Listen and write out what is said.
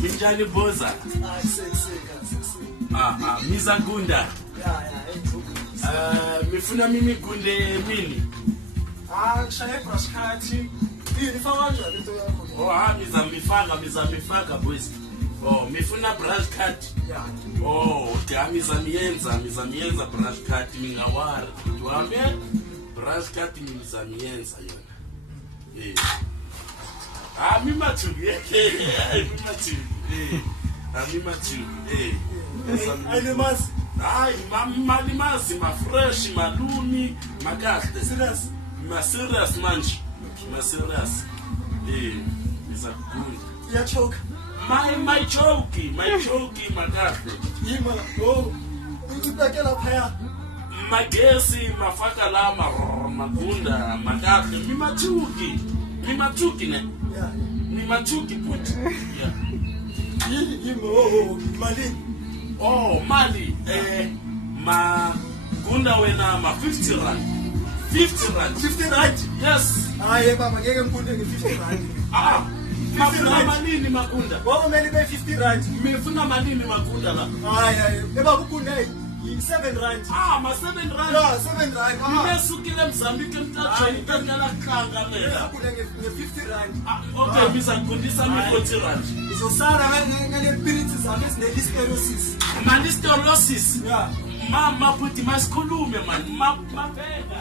Minjani Boza. Mizagunda. Mifuna mimi gunde mini. Shaye brush kati. Hii nifanya ndio yako. Mizamifaka boys. Mifuna brush cut. Mizamiyenza brush cut mingawara. Tuambe brush cut mizamiyenza yona. Mimatu. Animals. Malimazi, fresh, malumi, magaste. Serious. Serious manji. Serious. Is a good. Ya choke. My choky, magaste. Yimala. Oh. Utakela phaya. Magesi, mafaka lama, magunda, magaste. Mimatuki ne. Yeah. Mimatuki put. Yeah. Mali. Mali. Magunda wena ma 50 rand. 50 rand. 50 rand. Yes. Baba ngeke ngikunde nge 50 rand. Mafuna malini magunda. Wao meli be 50 rand. Mefuna malini magunda la. Eba kukunde 7 rand. Ma 7 rand. Yeah, 7 rand. Mesukile Mozambique mtatshoni ngala khanga lela. Kukunde nge 50 rand. Okay, mizakundisa mi 40 rand. Izosara ngale spirits zami ezineliskerosis. Listeriosis. Yeah. Mama puthi masikhulume man. Mabheka.